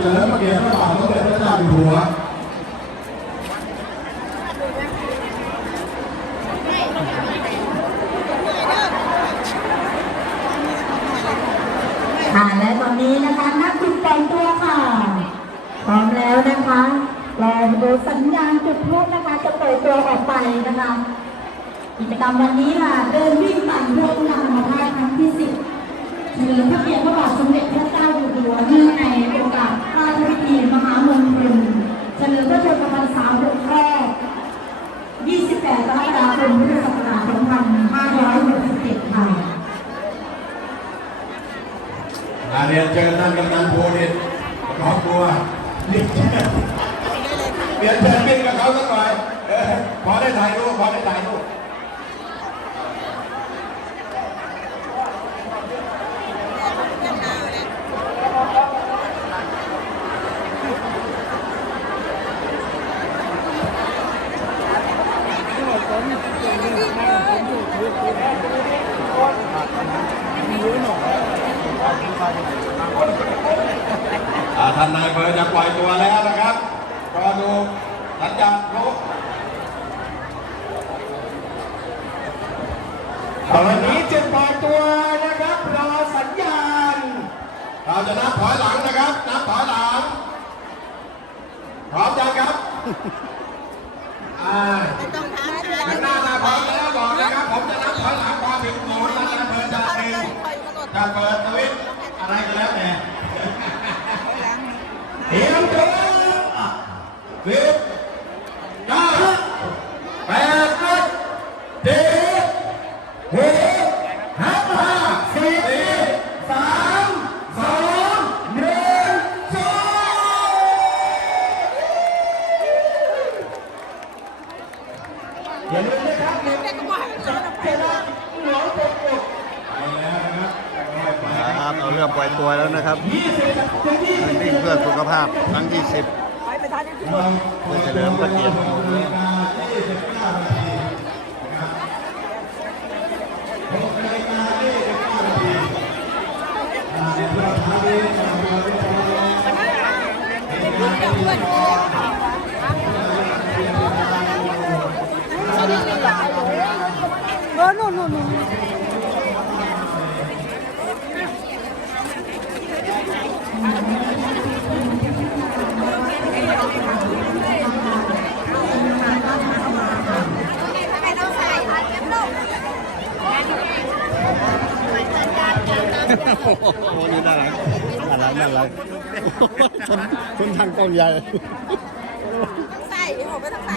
เฉลิมพระเกียรติพระบาทสมเด็จพระเจ้าอยู่หัวค่ะและตอนนี้นะคะนักบินปล่อยตัวค่ะ พร้อมแล้วนะคะรอดูสัญญาณจุดพลุนะคะ จะเปล่อยตัวออกไปนะคะ กิจกรรมวันนี้ค่ะเดินวิ่งปั่นพวกนำมาได้ครั้งที่สิบเฉลิมพระเกียรติพระบาทสมเด็จพระเจ้าอยู่หัวเนื่องในโอกาสพระราชพิธีมหามงคลเฉลิมพระชนมพรรษาหกรอบ 28กรกฎาคมพุทธศักราช2567ค่ะ อาเรียนเชิญท่านกำนันภูนิตครอบครัวนี่เชิญเรียนเชิญวิ่งกับเขาสักหน่อยเออพอ ได้ถ่ายรูปพอได้ถ่ายรูปท่านนายอำเภอจะปล่อยตัวแล้วนะครับรอดูสัญญาณรู้ ตอนนี้จะปล่อยตัวนะครับรอสัญญาณ เราจะนับถอยหลังนะครับ นับถอยหลัง พร้อมยังครับอ่าข้างหน้ามาพร้อมแล้วบอกนะครับ ผมจะนับถอยหลังพอถึงศูนย์ท่านนายอำเภอจะหนึ่งจะเปิดสวิตช์อะไรก็แล้วแต่ เตรียมตัวสิบเก้าแปดเจ็ดหกห้าสี่สามสองหนึ่งสองอย่าลืมนะครับหนึ่งจับเวลาหัวตกอกไปแล้วนะครับไปไป ครับเอาเรื่องปล่อยตัวแล้วนะครับ ยี่สิบถึงยี่สิบ วิ่งเพื่อสุขภาพครั้งที่ 10 เพื่อเฉลิมพระเกียรติเออนู่นนู่นนู่น โอ้โหนี่น่ารักน่ารักน่ารักชนชนทางกล้องใหญ่ ใส่ออกไปทางใส่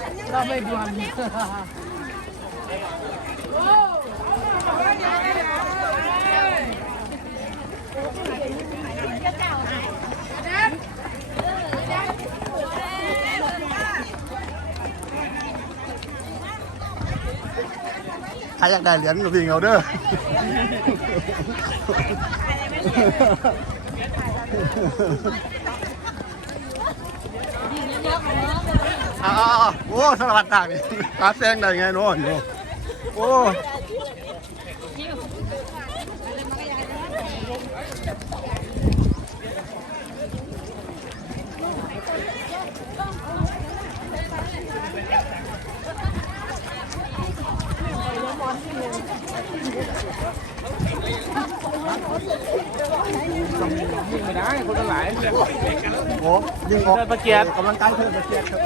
Sampai dua Hai giặc đài liễn của vì ngầu đó Hãy subscribe cho kênh Ghiền Mì ด้เหรียญก็วิ่งเอาเด้ออ้าวโอ้สารวัตรต่างนี่ตาแซงได้ไงเนาะอยู่โอ้ โหยิงออกประเกียรกำลังกายเทิดประเกียรครับ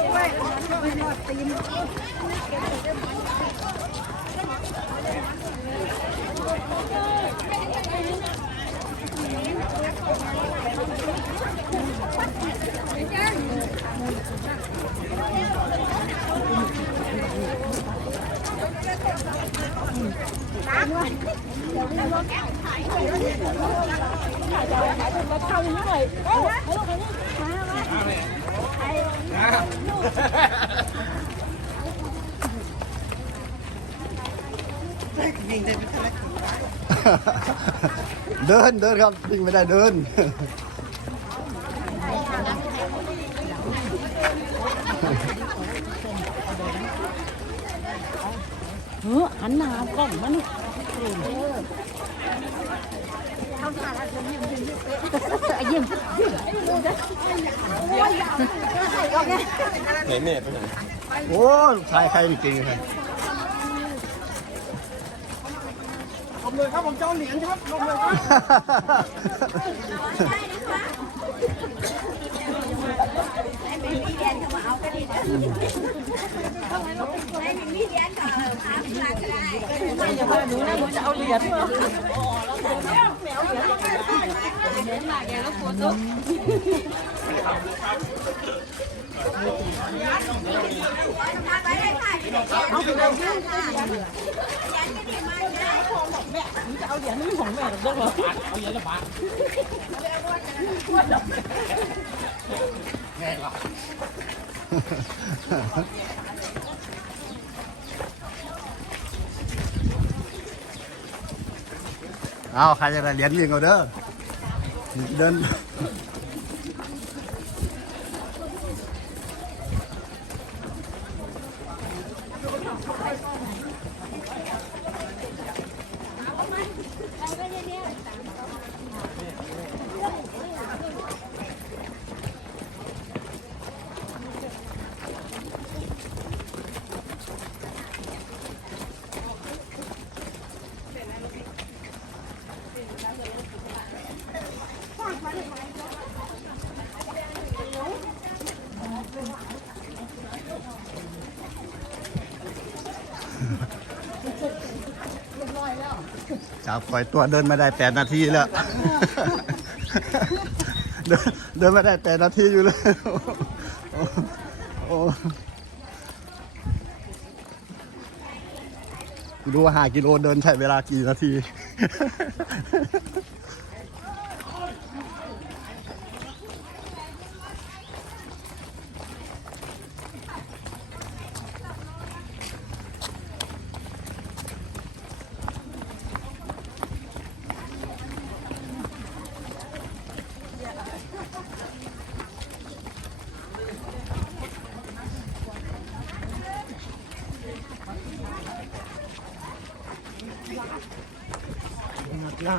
เดินเดินครับวิ่งไม่ได้เดิน เออหันหน้ากล้องมัน ยิ้ม โอ้ลูกชายใครจริงๆเลย ผมเลยครับผมเจ้าเหรียญครับลงเลยครับ ไม่มีเรียนก็มาเอาก็ดีนะไม่มีเรียนก็พาพลาก็ได้ไม่อย่ามาดูนะผมจะเอาเหรียญ มาเหรียญมาแกแล้วปวดตุ๊กเอาไปเลยเอาเหรียญนี่ของแม่ต้ เหรอ เอาใครจะได้เหรียญวิ่งเอาเด้อเดิน จับปล่อยตัวเดินมาได้แปดนาทีแล้ว เดินเดินมาได้แปดนาทีอยู่เลยโอ้โอ้ดูว่าห้ากิโลเดินใช้เวลากี่นาที ข